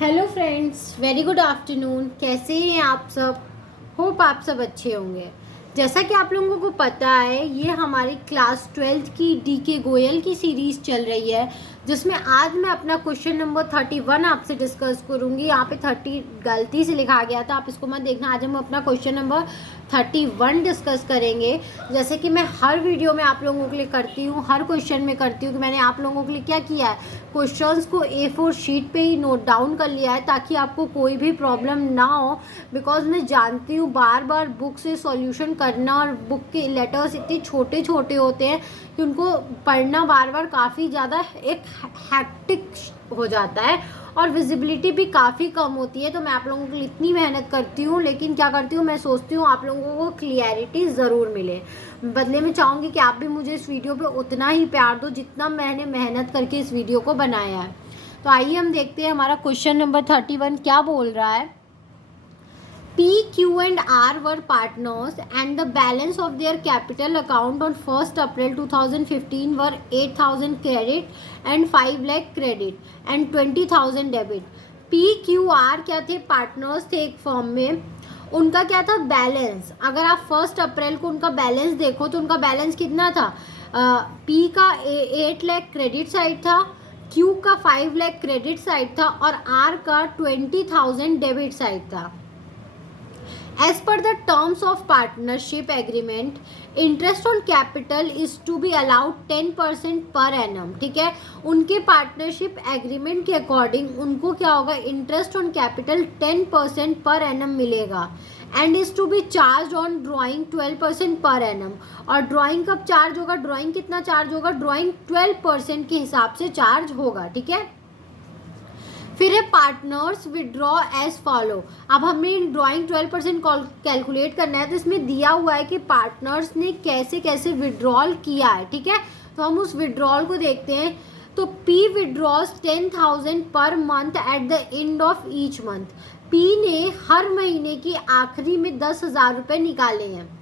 Hello friends, very good afternoon. कैसे हैं आप सब? होप आप सब अच्छे होंगे। जैसा कि आप लोगों को पता है, ये हमारी क्लास 12th की डीके गोयल की सीरीज़ चल रही है, जिसमें आज मैं अपना क्वेश्चन नंबर 31 आपसे डिस्कस करूंगी। यहाँ पे 30 गलती से लिखा गया था, आप इसको मत देखना। आज हम अपना क्वेश्चन नंबर 31 डिस्कस करेंगे। जैसे कि मैं हर वीडियो में आप लोगों के लिए करती हूँ, हर क्वेश्चन में करती हूँ कि मैंने आप लोगों के लिए क्या किया है, क्वेश्चंस को A4 शीट पे ही नोट डाउन कर लिया है, ताकि आपको कोई भी प्रॉब्लम ना हो। बिकॉज मैं जानती हूँ बार बार बुक से सॉल्यूशन करना, और बुक के लेटर्स इतने छोटे छोटे होते हैं कि उनको पढ़ना बार बार काफ़ी ज़्यादा एक हैक्टिक हो जाता है, और विजिबिलिटी भी काफ़ी कम होती है। तो मैं आप लोगों के लिए इतनी मेहनत करती हूँ, लेकिन क्या करती हूँ, मैं सोचती हूँ आप लोगों को क्लियरिटी ज़रूर मिले। बदले में चाहूँगी कि आप भी मुझे इस वीडियो पे उतना ही प्यार दो जितना मैंने मेहनत करके इस वीडियो को बनाया है। तो आइए हम देखते हैं हमारा क्वेश्चन नंबर 31 क्या बोल रहा है। P, Q and R were partners and the balance of their capital account on 1st April 2015 were 8,000 credit and 5 lakh credit and 20,000 debit. P, Q, R क्या थे? पार्टनर्स थे एक फॉर्म में। उनका क्या था? बैलेंस। अगर आप 1 अप्रैल को उनका बैलेंस देखो तो उनका बैलेंस कितना था? P का 8 लाख क्रेडिट साइड था, Q का 5 लाख क्रेडिट साइड था, और R का 20,000 डेबिट साइड था। As per the terms of partnership agreement, interest on capital is to be allowed 10% per annum. ठीक है, उनके पार्टनरशिप एग्रीमेंट के अकॉर्डिंग उनको क्या होगा? इंटरेस्ट ऑन कैपिटल 10% पर एनम मिलेगा, and is to be charge on drawing 12% पर एनम। और ड्राइंग कब चार्ज होगा? ड्राइंग कितना चार्ज होगा? ड्राइंग 12% के हिसाब से चार्ज होगा। ठीक है, फिर है पार्टनर्स विड्रॉ एज फॉलो। अब हमें ड्राइंग 12% कैलकुलेट करना है, तो इसमें दिया हुआ है कि पार्टनर्स ने कैसे कैसे विड्रॉल किया है। ठीक है, तो हम उस विड्रॉल को देखते हैं। तो P withdraws 10,000 per month at the end of each month. P ने हर महीने की आखिरी में 10,000 रुपये निकाले हैं।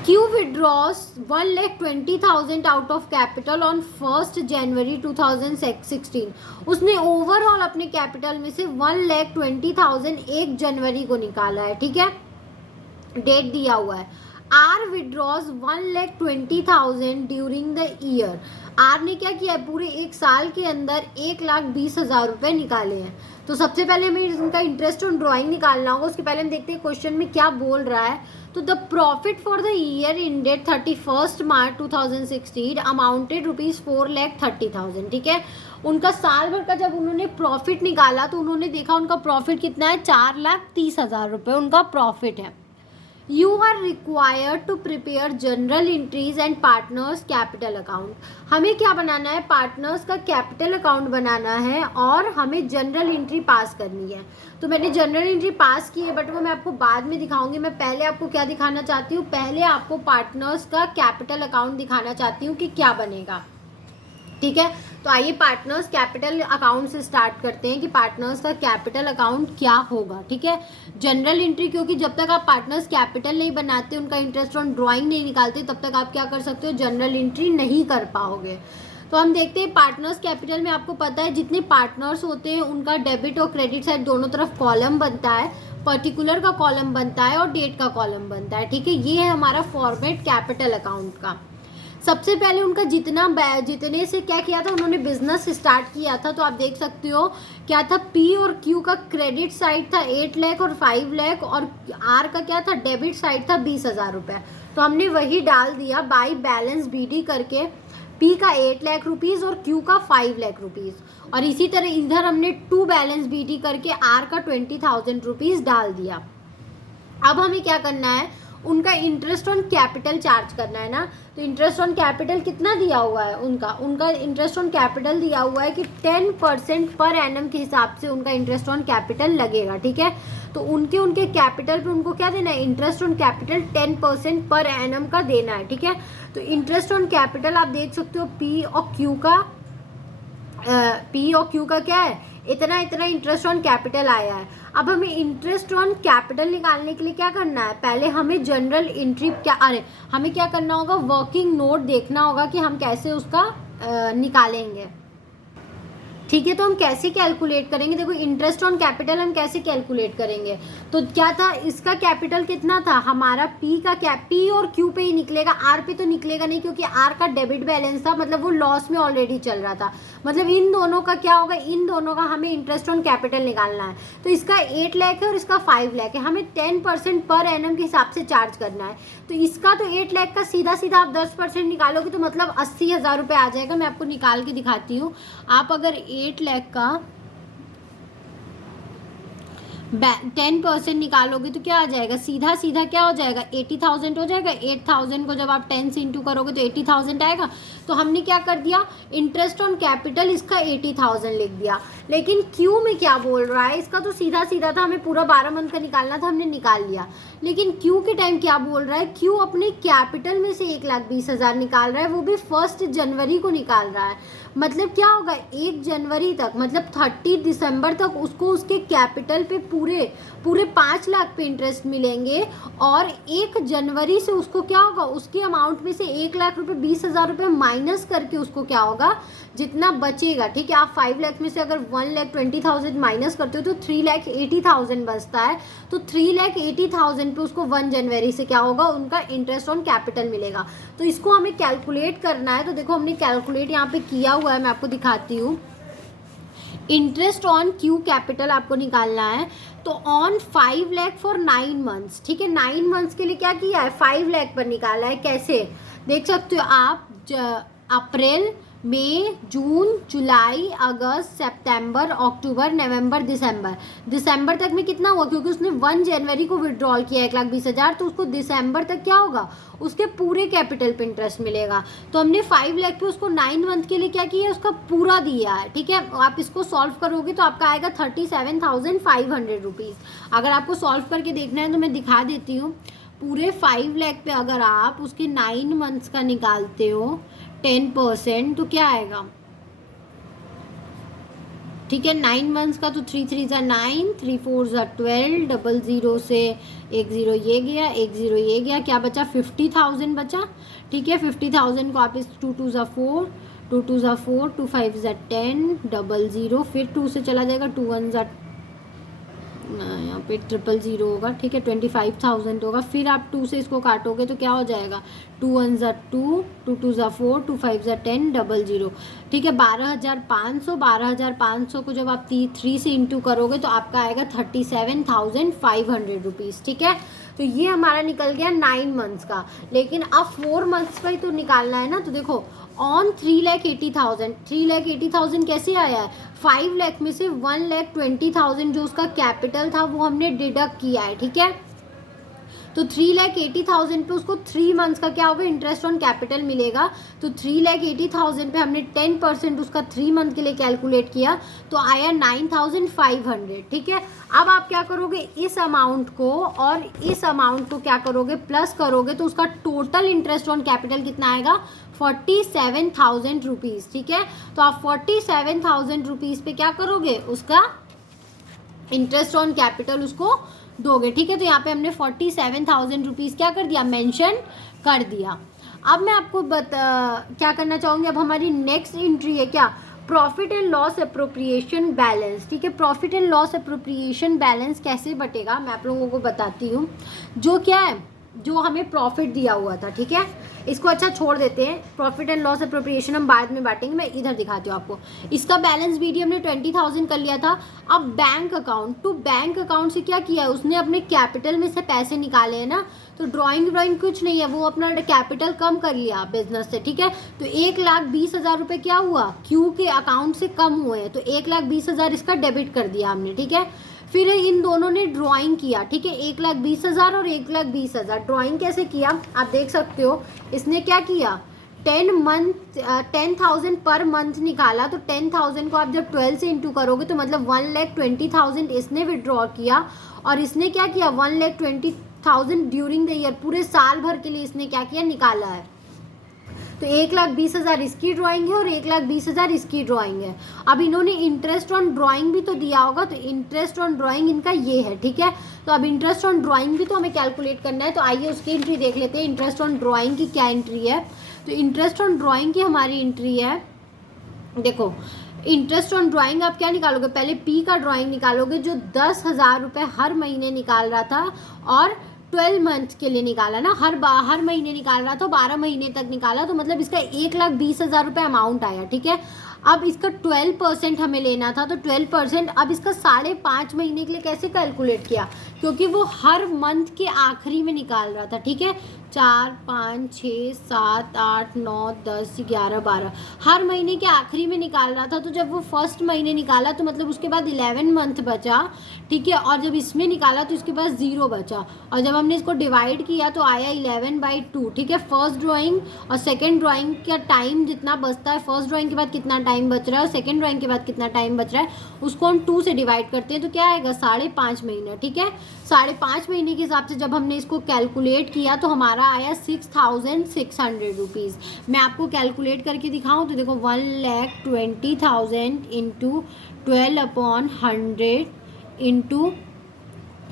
Q withdraws 1,20,000 out of capital on 1 जनवरी 2016। उसने ओवरऑल अपने कैपिटल में से 1,20,000 1 जनवरी को निकाला है। ठीक है, डेट दिया हुआ है। R withdraws 1,20,000 during the year. R ने क्या किया है? पूरे एक साल के अंदर 1,20,000 रुपये निकाले हैं। तो सबसे पहले हमें इनका इंटरेस्ट ऑन ड्राइंग निकालना होगा। उसके पहले हम देखते हैं क्वेश्चन में क्या बोल रहा है। तो the profit for the year ended 31 March 2016 amounted ₹4,30,000। ठीक है, उनका साल भर का जब उन्होंने प्रॉफिट निकाला तो उन्होंने देखा उनका प्रॉफिट कितना है? 4,30,000 रुपये उनका प्रॉफिट है। You are required to prepare journal entries and partners capital account. हमें क्या बनाना है? पार्टनर्स का कैपिटल अकाउंट बनाना है, और हमें जनरल एंट्री पास करनी है। तो मैंने जनरल एंट्री पास की है, बट वो मैं आपको बाद में दिखाऊंगी। मैं पहले आपको क्या दिखाना चाहती हूँ? पहले आपको पार्टनर्स का कैपिटल अकाउंट दिखाना चाहती हूँ कि क्या बनेगा। ठीक है, तो आइए पार्टनर्स कैपिटल अकाउंट से स्टार्ट करते हैं कि पार्टनर्स का कैपिटल अकाउंट क्या होगा। ठीक है, जनरल एंट्री, क्योंकि जब तक आप पार्टनर्स कैपिटल नहीं बनाते, उनका इंटरेस्ट ऑन ड्राइंग नहीं निकालते, तब तक आप क्या कर सकते हो? जनरल एंट्री नहीं कर पाओगे। तो हम देखते हैं पार्टनर्स कैपिटल में आपको पता है जितने पार्टनर्स होते हैं उनका डेबिट और क्रेडिट साइड दोनों तरफ कॉलम बनता है। पर्टिकुलर का कॉलम बनता है और डेट का कॉलम बनता है। ठीक है, ये है हमारा फॉर्मेट कैपिटल अकाउंट का। सबसे पहले उनका जितने से क्या किया था? उन्होंने बिजनेस स्टार्ट किया था। तो आप देख सकते हो क्या था? P और Q का क्रेडिट साइड था 8 लाख और 5 लाख, और R का क्या था? डेबिट साइड था 20,000 रुपये। तो हमने वही डाल दिया बाई बैलेंस BD करके। P का 8 लाख रुपीज़ और Q का 5 लाख रुपीज़, और इसी तरह इधर हमने 2 बैलेंस BD करके R का 20,000 रुपीज़ डाल दिया। अब हमें क्या करना है? उनका इंटरेस्ट ऑन कैपिटल चार्ज करना है ना। तो इंटरेस्ट ऑन कैपिटल कितना दिया हुआ है? उनका इंटरेस्ट ऑन कैपिटल दिया हुआ है कि 10% पर एनम के हिसाब से उनका इंटरेस्ट ऑन कैपिटल लगेगा। ठीक है, तो उनके कैपिटल पे उनको क्या देना है? इंटरेस्ट ऑन कैपिटल 10% पर एनम का देना है। ठीक है, तो इंटरेस्ट ऑन कैपिटल आप देख सकते हो P और Q का क्या है? इतना इतना इंटरेस्ट ऑन कैपिटल आया है। अब हमें इंटरेस्ट ऑन कैपिटल निकालने के लिए क्या करना है? पहले हमें जनरल एंट्री हमें क्या करना होगा? वर्किंग नोट देखना होगा कि हम कैसे उसका निकालेंगे। ठीक है। तो हम कैसे कैलकुलेट करेंगे, देखो इंटरेस्ट ऑन कैपिटल हम कैसे कैलकुलेट करेंगे। तो क्या था, इसका कैपिटल कितना था हमारा, पी और क्यू पे ही निकलेगा, आर पे तो निकलेगा नहीं, क्योंकि आर का डेबिट बैलेंस था, मतलब वो लॉस में ऑलरेडी चल रहा था। मतलब इन दोनों का क्या होगा, इन दोनों का हमें इंटरेस्ट ऑन कैपिटल निकालना है। तो इसका 8 लाख है और इसका 5 लाख है, हमें 10% पर एनम के हिसाब से चार्ज करना है। तो इसका तो 8 लाख का सीधा सीधा आप 10% निकालोगे तो मतलब 80,000 रुपये आ जाएगा। मैं आपको निकाल के दिखाती हूँ। आप अगर 8 लाख का 10% निकालोगे तो क्या आ जाएगा, सीधा सीधा क्या हो जाएगा, 80,000 हो जाएगा। 8,000 को जब आप 10 से इंटू करोगे तो 80,000 आएगा। तो हमने क्या कर दिया, इंटरेस्ट ऑन कैपिटल इसका 80,000 लिख दिया। लेकिन क्यू में क्या बोल रहा है, इसका तो सीधा सीधा था, हमें पूरा 12 मंथ का निकालना था, हमने निकाल लिया। लेकिन क्यू के टाइम क्या बोल रहा है, क्यू अपने कैपिटल में से 1,20,000 निकाल रहा है, वो भी 1 जनवरी को निकाल रहा है। मतलब क्या होगा, 1 जनवरी तक मतलब 30 दिसंबर तक उसको उसके कैपिटल पे पूरे 5 लाख पे इंटरेस्ट मिलेंगे। और 1 जनवरी से उसको क्या होगा, उसके अमाउंट में से 1,20,000 माइनस करके उसको क्या होगा, जितना बचेगा, ठीक है। आप 5 लाख में से अगर 1,20,000 माइनस करते हो तो 3,80,000 बचता है। तो 3,80,000 पे उसको 1 जनवरी से क्या होगा, उनका इंटरेस्ट ऑन कैपिटल मिलेगा। तो इसको हमें कैलकुलेट करना है। तो देखो हमने कैलकुलेट यहाँ पे किया हुआ है, मैं आपको दिखाती हूँ। इंटरेस्ट ऑन क्यू कैपिटल आपको निकालना है। तो ऑन 5 लाख फॉर 9 मंथ्स, ठीक है। 9 मंथ्स के लिए क्या किया है, 5 लाख पर निकाला है। कैसे देख सकते हो आप, अप्रैल, मई, जून, जुलाई, अगस्त, सितंबर, अक्टूबर, नवंबर, दिसंबर तक में कितना हुआ, क्योंकि उसने 1 जनवरी को विड्रॉल किया 1,20,000, तो उसको दिसंबर तक क्या होगा, उसके पूरे कैपिटल पे इंटरेस्ट मिलेगा। तो हमने 5 लाख पे उसको 9 मंथ के लिए क्या किया, उसका पूरा दिया है, ठीक है। आप इसको सॉल्व करोगे तो आपका आएगा 37,500 रुपीज़। अगर आपको सॉल्व करके देखना है तो मैं दिखा देती हूँ। पूरे 5 लाख पे अगर आप उसके 9 मंथ्स का निकालते हो 10%, तो क्या आएगा, ठीक है। 9 मंथ्स का तो 3 3 ज़ा 9, 3 4 ज़ा 12, 00 से 10 ये गया, 10 ये गया, क्या बचा, 50,000 बचा, ठीक है। 50,000 को आप इस 2 2 ज़ा 4, 2 2 ज़ा 4, 2 5 ज़ा 10, 00, फिर 2 से चला जाएगा, 2 1 ज़ा, यहाँ पे 000 होगा, ठीक है। 25,000 होगा। फिर आप 2 से इसको काटोगे तो क्या हो जाएगा, 2 1 ज़ा 2, 2 2 ज़ा 4, 2 5 ज़ा 10, 00, ठीक है। 12,500 को जब आप 3 से इंटू करोगे तो आपका आएगा 37,500 रुपीज़, ठीक है। तो ये हमारा निकल गया 9 मंथ्स का। लेकिन अब 4 मंथ्स का ही तो निकालना है ना। तो देखो ऑन 3,80,000, 3,80,000 कैसे आया है, 5 लाख में से 1,20,000 जो उसका कैपिटल था वो हमने डिडक्ट किया है, ठीक है। तो 3,80,000 पे उसको 3 मंथ्स का क्या होगा, इंटरेस्ट ऑन कैपिटल मिलेगा। तो 3,80,000 पे हमने 10% उसका 3 मंथ के लिए कैलकुलेट किया, तो आया 9,500, ठीक है। अब आप क्या करोगे, इस अमाउंट को और इस अमाउंट को क्या करोगे, प्लस करोगे, तो उसका टोटल इंटरेस्ट ऑन कैपिटल कितना आएगा, 47,000 रुपीज़, ठीक है। तो आप 47,000 रुपीज़ पे क्या करोगे, उसका इंटरेस्ट ऑन कैपिटल उसको दोगे, ठीक है। तो यहाँ पे हमने 47,000 रुपीज़ क्या कर दिया, मेंशन कर दिया। अब मैं आपको क्या करना चाहूँगी, अब हमारी नेक्स्ट एंट्री है क्या, profit and loss appropriation balance, ठीक है। Profit and loss appropriation balance कैसे बटेगा मैं आप लोगों को बताती हूँ। जो क्या है, जो हमें प्रॉफिट दिया हुआ था, ठीक है, इसको अच्छा छोड़ देते हैं, प्रॉफिट एंड लॉस अप्रोप्रिएशन हम बाद में बांटेंगे। मैं इधर दिखाती हूँ आपको। इसका बैलेंस वीडियो हमने 20,000 कर लिया था। अब bank account to bank account से क्या किया है, उसने अपने कैपिटल में से पैसे निकाले हैं ना। तो ड्राइंग कुछ नहीं है, वो अपना कैपिटल कम कर लिया बिजनेस से, ठीक है। तो 1,20,000 रुपये क्या हुआ, क्यू के अकाउंट से कम हुए हैं, तो 1,20,000 इसका डेबिट कर दिया हमने, ठीक है। फिर इन दोनों ने ड्राइंग किया, ठीक है, 1,20,000 और 1,20,000। ड्राइंग कैसे किया आप देख सकते हो। इसने क्या किया, 10,000 पर मंथ निकाला। तो 10,000 को आप जब 12 से इंटू करोगे तो मतलब 1,20,000 इसने विड्रॉ किया। और इसने क्या किया, 1,20,000 ड्यूरिंग द ईयर, पूरे साल भर के लिए इसने क्या किया, निकाला है। तो 1,20,000 इसकी ड्राइंग है और 1,20,000 इसकी ड्राइंग है। अब इन्होंने इंटरेस्ट ऑन ड्राइंग भी तो दिया होगा, तो इंटरेस्ट ऑन ड्राइंग इनका ये है, ठीक है। तो अब इंटरेस्ट ऑन ड्राइंग भी तो हमें कैलकुलेट करना है। तो आइए उसकी एंट्री देख लेते हैं, इंटरेस्ट ऑन ड्राइंग की क्या एंट्री है। तो इंटरेस्ट ऑन ड्राइंग की हमारी एंट्री है, देखो इंटरेस्ट ऑन ड्राइंग आप क्या निकालोगे, पहले पी का ड्राइंग निकालोगे जो 10,000 रुपये हर महीने निकाल रहा था और 12 मंथ के लिए निकाला ना, हर महीने निकाल रहा था, 12 महीने तक निकाला, तो मतलब इसका 1,20,000 रुपये अमाउंट आया। ठीक है, अब इसका 12% हमें लेना था, तो 12% अब इसका 5.5 महीने के लिए कैसे कैलकुलेट किया, क्योंकि वो हर मंथ के आखिरी में निकाल रहा था। ठीक है, 4, 5, 6, 7, 8, 9, 10, 11, 12 हर महीने के आखिरी में निकाल रहा था। तो जब वो फर्स्ट महीने निकाला तो मतलब उसके बाद 11 मंथ बचा। ठीक है, और जब इसमें निकाला तो इसके पास 0 बचा, और जब हमने इसको डिवाइड किया तो आया 11/2। ठीक है, फर्स्ट ड्राइंग और सेकेंड ड्राइंग का टाइम जितना बचता है, फर्स्ट ड्राइंग के बाद कितना टाइम बच रहा है और सेकेंड ड्राइंग के बाद कितना टाइम बच रहा है, उसको हम 2 से डिवाइड करते हैं तो क्या आएगा 5.5 महीने। ठीक है, 5.5 महीने के हिसाब से जब हमने इसको कैलकुलेट किया तो हमारा आया 6,600 रुपीज़। मैं आपको कैलकुलेट करके दिखाऊं तो देखो 1,20,000 इंटू 12/100 इंटू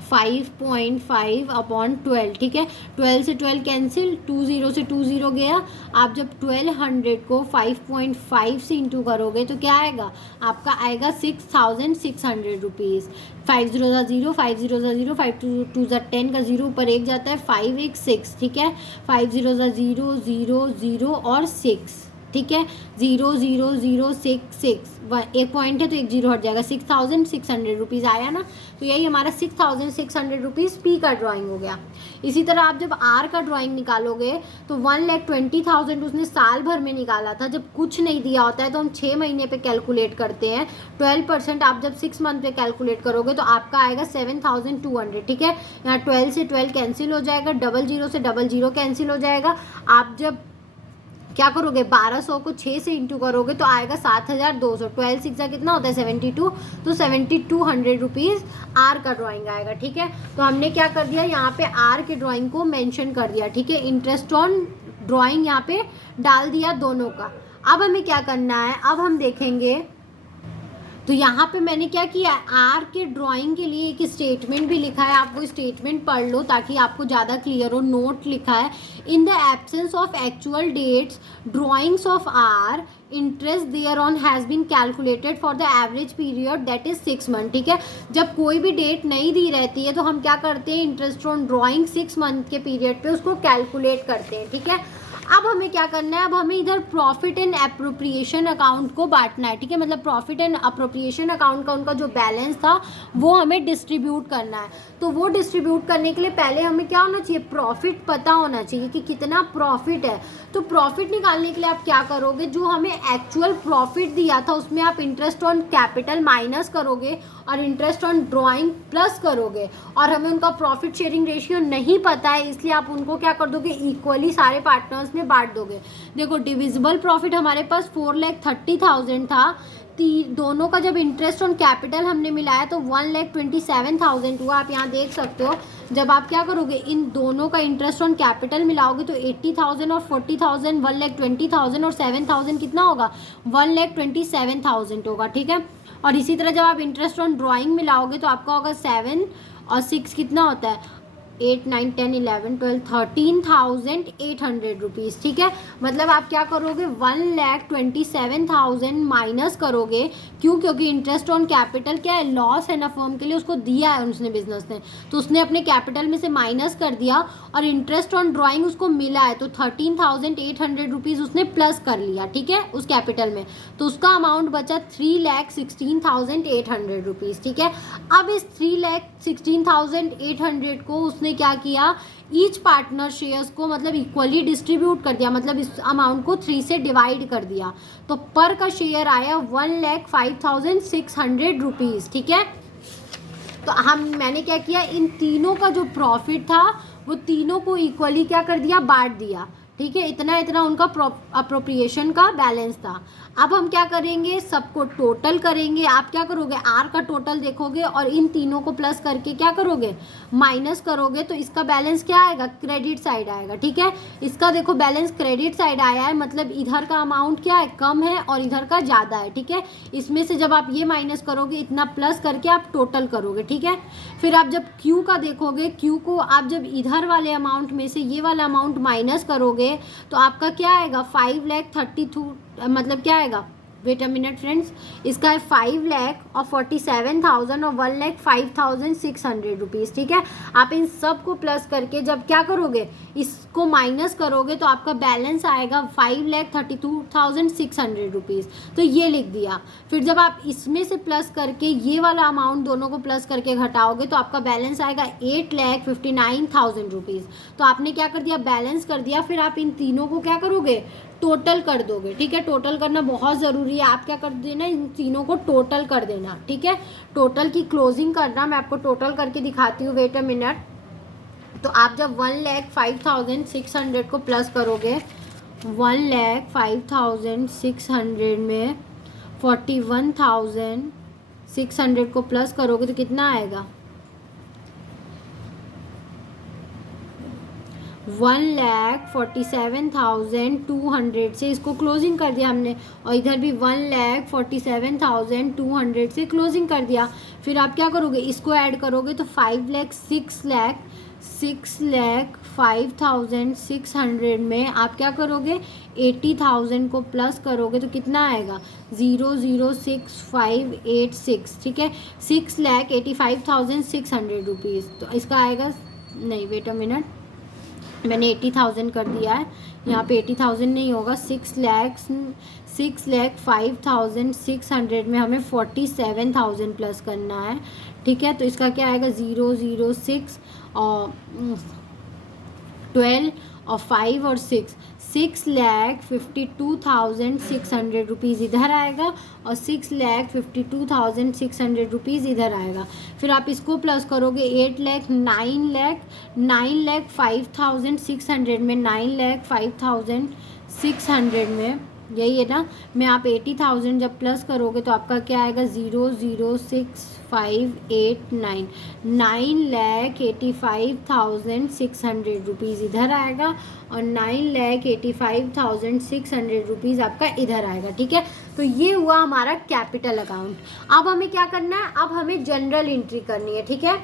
5.5/12। ठीक है, 12 से 12 कैंसिल, 20 से 20 गया। आप जब 1200 को 5.5 से इंटू करोगे तो क्या आएगा, आपका आएगा 6,600 रुपीज़। 5 0 0, 5 0 0, 5 2 10 का 0 ऊपर 1 जाता है, 5 1 6। ठीक है, 5 0 0 0 0 और 6। ठीक है, 0 0 0 6 6, एक पॉइंट है तो एक 0 हट जाएगा, 6,600 रुपीज़ आया ना। तो यही हमारा 6,600 रुपीज़ पी का ड्राइंग हो गया। इसी तरह आप जब आर का ड्राइंग निकालोगे तो 1,20,000 उसने साल भर में निकाला था। जब कुछ नहीं दिया होता है तो हम 6 महीने पे कैलकुलेट करते हैं। 12% आप जब 6 मंथ पे कैलकुलेट करोगे तो आपका आएगा 7,200। ठीक है, यहाँ 12 से 12 कैंसिल हो जाएगा, 00 से 00 कैंसिल हो जाएगा। आप जब क्या करोगे, 1200 को 6 से इंटू करोगे तो आएगा 7,200। 12 6 कितना होता है 72, तो 7,200 रुपीज़ आर का ड्राइंग आएगा। ठीक है, तो हमने क्या कर दिया, यहाँ पे आर के ड्राइंग को मेंशन कर दिया। ठीक है, इंटरेस्ट ऑन ड्राइंग यहाँ पे डाल दिया दोनों का। अब हमें क्या करना है, अब हम देखेंगे तो यहाँ पे मैंने क्या किया, आर के ड्राइंग के लिए एक स्टेटमेंट भी लिखा है, आप वो स्टेटमेंट पढ़ लो ताकि आपको ज़्यादा क्लियर हो। नोट लिखा है, in the absence of actual dates drawings of R interest there on has been calculated for the average period that is 6 month. ठीक है, जब कोई भी डेट नहीं दी रहती है तो हम क्या करते हैं, इंटरेस्ट ऑन ड्राइंग 6 मंथ के पीरियड पे उसको कैलकुलेट करते हैं। ठीक है, अब हमें क्या करना है, अब हमें इधर प्रॉफिट एंड अप्रोप्रिएशन अकाउंट को बांटना है। ठीक है, मतलब प्रॉफिट एंड अप्रोप्रिएशन अकाउंट का उनका जो बैलेंस था वो हमें डिस्ट्रीब्यूट करना है। तो वो डिस्ट्रीब्यूट करने के लिए पहले हमें क्या होना चाहिए, प्रॉफिट पता होना चाहिए कि कितना प्रॉफिट है। तो प्रॉफिट निकालने के लिए आप क्या करोगे, जो हमें एक्चुअल प्रॉफिट दिया था उसमें आप इंटरेस्ट ऑन कैपिटल माइनस करोगे और इंटरेस्ट ऑन ड्राइंग प्लस करोगे। और हमें उनका प्रॉफिट शेयरिंग रेशियो नहीं पता है, इसलिए आप उनको क्या कर दोगे, इक्वली सारे पार्टनर्स में बांट दोगे। देखो डिविजिबल प्रॉफिट हमारे पास 4,30,000 था, दोनों का जब इंटरेस्ट ऑन कैपिटल हमने मिलाया तो 1,27,000 हुआ। आप यहाँ देख सकते हो, जब आप क्या करोगे, इन दोनों का इंटरेस्ट ऑन कैपिटल मिलाओगे तो 80,000 और 40,000, 1,20,000 और 7,000 कितना होगा, 1,27,000 होगा। ठीक है, और इसी तरह जब आप इंटरेस्ट ऑन ड्राइंग मिलाओगे तो आपका होगा 7 और 6 कितना होता है, 8 9 10 11 12 13,800 रुपीज़। ठीक है, मतलब आप क्या करोगे, 1,27,000 माइनस करोगे। क्यों, क्योंकि इंटरेस्ट ऑन कैपिटल क्या है, लॉस है ना फर्म के लिए, उसको दिया है उसने बिजनेस ने, तो उसने अपने कैपिटल में से माइनस कर दिया। और इंटरेस्ट ऑन ड्राइंग उसको मिला है तो 13,800 रुपीज़ उसने प्लस कर लिया। ठीक है, उस कैपिटल में, तो उसका अमाउंट बचा 3,16,800 रुपीज़। ठीक है, अब इस 3,16,800 को उसने क्या किया, ईच पार्टनर शेयर्स को मतलब इक्वली डिस्ट्रीब्यूट कर दिया, मतलब इस अमाउंट को 3 से डिवाइड कर दिया। तो पर का शेयर आया 1,05,600 रुपीज़। ठीक है, तो मैंने क्या किया, इन तीनों का जो प्रॉफिट था वो तीनों को इक्वली क्या कर दिया, बांट दिया। ठीक है, इतना इतना उनका अप्रोप्रिएशन का बैलेंस था। अब हम क्या करेंगे, सबको टोटल करेंगे। आप क्या करोगे, आर का टोटल देखोगे और इन तीनों को प्लस करके क्या करोगे, माइनस करोगे, तो इसका बैलेंस क्या आएगा, क्रेडिट साइड आएगा। ठीक है, इसका देखो बैलेंस क्रेडिट साइड आया है, मतलब इधर का अमाउंट क्या है, कम है और इधर का ज़्यादा है। ठीक है, इसमें से जब आप ये माइनस करोगे, इतना प्लस करके आप टोटल करोगे। ठीक है, फिर आप जब क्यू का देखोगे, क्यू को आप जब इधर वाले अमाउंट में से ये वाला अमाउंट माइनस करोगे तो आपका क्या आएगा, 5,32,000, मतलब क्या आएगा वेट अ मिनट फ्रेंड्स, इसका है 5,47,000 और 1,05,600 रुपीज़, ठीक है। आप इन सब को प्लस करके जब क्या करोगे, इसको माइनस करोगे तो आपका बैलेंस आएगा 5,32,600 रुपीज़, तो ये लिख दिया। फिर जब आप इसमें से प्लस करके ये वाला अमाउंट दोनों को प्लस करके घटाओगे तो आपका बैलेंस आएगा 8,59,000 रुपीज़। तो आपने क्या कर दिया, बैलेंस कर दिया। फिर आप इन तीनों को क्या करोगे, टोटल कर दोगे, ठीक है। टोटल करना बहुत ज़रूरी है, आप क्या कर देना, इन तीनों को टोटल कर देना, ठीक है। टोटल की क्लोजिंग करना, मैं आपको टोटल करके दिखाती हूँ, वेट अ मिनट। तो आप जब 1,05,600 को प्लस करोगे, 1,05,600 में 41,600 को प्लस करोगे तो कितना आएगा, 1,47,200 से इसको क्लोजिंग कर दिया हमने, और इधर भी 1,47,200 से क्लोजिंग कर दिया। फिर आप क्या करोगे, इसको ऐड करोगे तो 6,05,600 में आप क्या करोगे, 80,000 को प्लस करोगे तो कितना आएगा, 0,06586, ठीक है। 6,85,600 रुपीज़, तो इसका आएगा, नहीं वेट अ मिनट, मैंने 80,000 कर दिया है, यहाँ पे 80,000 नहीं होगा, 6,05,600 में हमें 47,000 प्लस करना है, ठीक है। तो इसका क्या आएगा, 0,06 और 12 और 5 और 6,52,600 रुपीज़ इधर आएगा और 6,52,600 रुपीज़ इधर आएगा। फिर आप इसको प्लस करोगे, 9,05,600 में 9,05,600 में, यही है ना, में आप 80,000 जब प्लस करोगे तो आपका क्या आएगा, 0,06589, 9,85,600 रुपीज़ इधर आएगा और 9,85,600 रुपीज़ आपका इधर आएगा, ठीक है। तो ये हुआ हमारा कैपिटल अकाउंट। अब हमें क्या करना है, अब हमें जनरल एंट्री करनी है, ठीक है।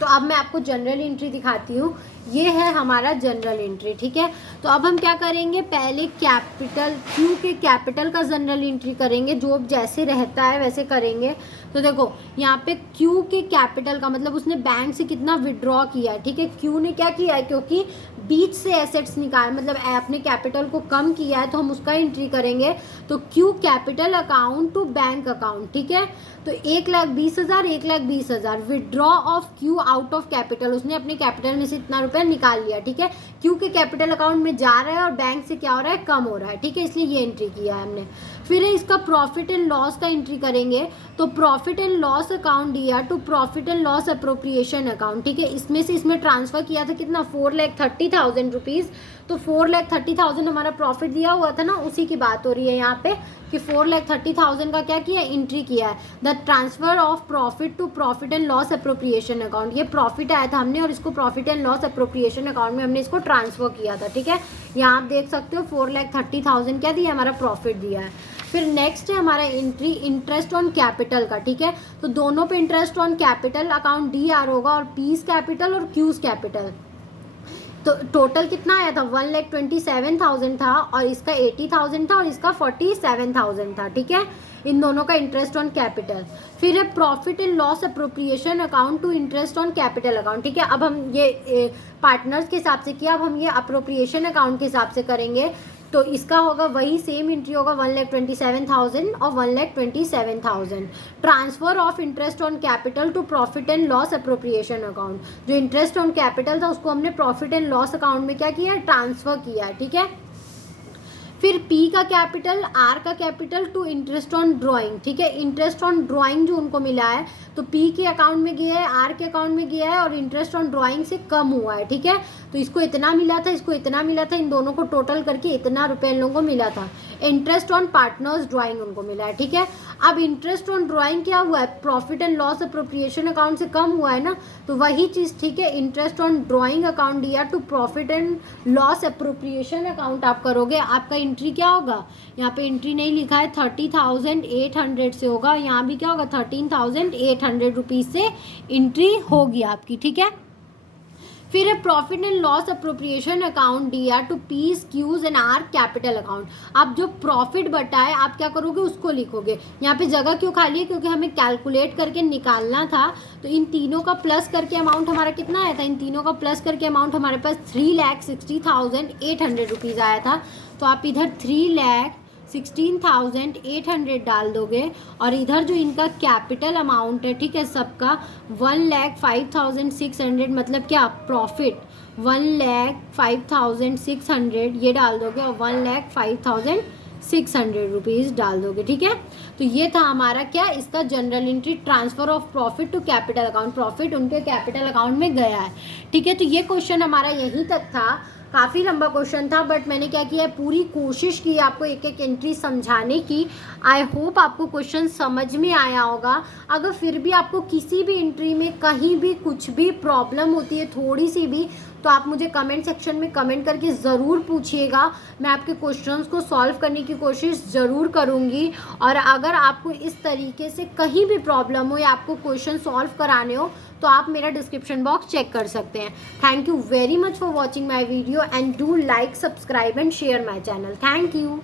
तो अब मैं आपको जनरल एंट्री दिखाती हूँ, ये है हमारा जनरल एंट्री, ठीक है। तो अब हम क्या करेंगे, पहले कैपिटल क्यू के कैपिटल का जनरल एंट्री करेंगे, जो जैसे रहता है वैसे करेंगे। तो देखो यहाँ पे क्यू के कैपिटल का मतलब उसने बैंक से कितना विड्रॉ किया है, ठीक है। क्यू ने क्या किया है, क्योंकि बीच से एसेट्स निकाल मतलब अपने कैपिटल को कम किया है तो हम उसका एंट्री करेंगे। तो Q capital account to bank account, ठीक है। तो 1,20,000 1,20,000 withdraw of Q out of capital, उसने अपने कैपिटल में से इतना रुपया निकाल लिया, ठीक है। क्यू के कैपिटल अकाउंट में जा रहा है और बैंक से क्या हो रहा है, कम हो रहा है, ठीक है, इसलिए ये एंट्री किया है हमने। फिर इसका प्रॉफिट एंड लॉस का एंट्री करेंगे। तो प्रॉफिट एंड लॉस अकाउंट दिया to profit and loss appropriation account, ठीक है। इसमें से इसमें ट्रांसफ़र किया था कितना, 4,30,000 रुपीज़। तो 4,30,000 हमारा प्रॉफिट दिया हुआ था ना, उसी की बात हो रही है यहाँ पे कि 4,30,000 का क्या किया, एंट्री किया है। The transfer of profit to profit and loss appropriation account, ये प्रॉफिट आया था हमने और इसको profit and loss appropriation account में हमने इसको ट्रांसफ़र किया था, ठीक है। यहाँ आप देख सकते हो 4,30,000 क्या दिया, हमारा प्रॉफिट दिया है। फिर नेक्स्ट है हमारा एंट्री इंटरेस्ट ऑन कैपिटल का, ठीक है। तो दोनों पे interest on capital account DR होगा और पीस कैपिटल और क्यूज कैपिटल। तो टोटल कितना आया था, 1,27,000 था और इसका 80,000 था और इसका 47,000 था, ठीक है। इन दोनों का इंटरेस्ट ऑन कैपिटल। फिर है profit and loss appropriation account to interest on capital account, ठीक है। अब हम ये पार्टनर्स के हिसाब से किया, अब हम ये अप्रोप्रिएशन अकाउंट के हिसाब से करेंगे। तो इसका होगा वही सेम एंट्री होगा, 1,27,000 और 1,27,000। Transfer of interest on capital to profit and loss appropriation account, जो इंटरेस्ट ऑन कैपिटल था उसको हमने प्रॉफिट एंड लॉस अकाउंट में क्या किया है, ट्रांसफर किया है, ठीक है। फिर P का कैपिटल, R का capital to interest on drawing, ठीक है। इंटरेस्ट ऑन ड्राइंग जो उनको मिला है तो P के अकाउंट में गया है, R के अकाउंट में गया है और इंटरेस्ट ऑन ड्राइंग से कम हुआ है, ठीक है। तो इसको इतना मिला था, इसको इतना मिला था, इन दोनों को टोटल करके इतना रुपये इन लोगों को मिला था। इंटरेस्ट ऑन पार्टनर्स ड्राइंग उनको मिला है, ठीक है। अब इंटरेस्ट ऑन ड्राइंग क्या हुआ है, profit and loss appropriation account से कम हुआ है ना, तो वही चीज़, ठीक है। इंटरेस्ट ऑन ड्राइंग अकाउंट दिया to profit and loss appropriation account आप करोगे, आपका एंट्री क्या होगा, यहाँ पे एंट्री नहीं लिखा है, 30,800 से होगा, यहाँ भी क्या होगा 13,800 रुपीज़ से एंट्री होगी आपकी, ठीक है। फिर है profit and loss appropriation account D R to P's Q's and R capital account. आप जो प्रॉफिट बटा है आप क्या करोगे, उसको लिखोगे। यहाँ पे जगह क्यों खाली है, क्योंकि हमें कैलकुलेट करके निकालना था। तो इन तीनों का प्लस करके अमाउंट हमारा कितना आया था, इन तीनों का प्लस करके अमाउंट हमारे पास 3,60,800 रुपीज़ आया था। तो आप इधर 3,16,800 डाल दोगे और इधर जो इनका कैपिटल अमाउंट है, ठीक है, सबका 1,05,600, मतलब क्या प्रॉफिट 1,05,600 ये डाल दोगे और 1,05,600 रुपीज़ डाल दोगे, ठीक है। तो ये था हमारा क्या, इसका journal entry, transfer of profit to capital account. प्रॉफिट उनके कैपिटल अकाउंट में गया है, ठीक है। तो ये क्वेश्चन हमारा यहीं तक था। काफ़ी लंबा क्वेश्चन था, बट मैंने क्या किया है, पूरी कोशिश की आपको एक एक एंट्री समझाने की। आई होप आपको क्वेश्चन समझ में आया होगा। अगर फिर भी आपको किसी भी एंट्री में कहीं भी कुछ भी प्रॉब्लम होती है, थोड़ी सी भी, तो आप मुझे कमेंट सेक्शन में कमेंट करके ज़रूर पूछिएगा। मैं आपके क्वेश्चंस को सॉल्व करने की कोशिश ज़रूर करूँगी। और अगर आपको इस तरीके से कहीं भी प्रॉब्लम हो या आपको क्वेश्चन सॉल्व कराने हो तो आप मेरा डिस्क्रिप्शन बॉक्स चेक कर सकते हैं। Thank you very much for watching my video and do like, subscribe and share my channel. Thank you.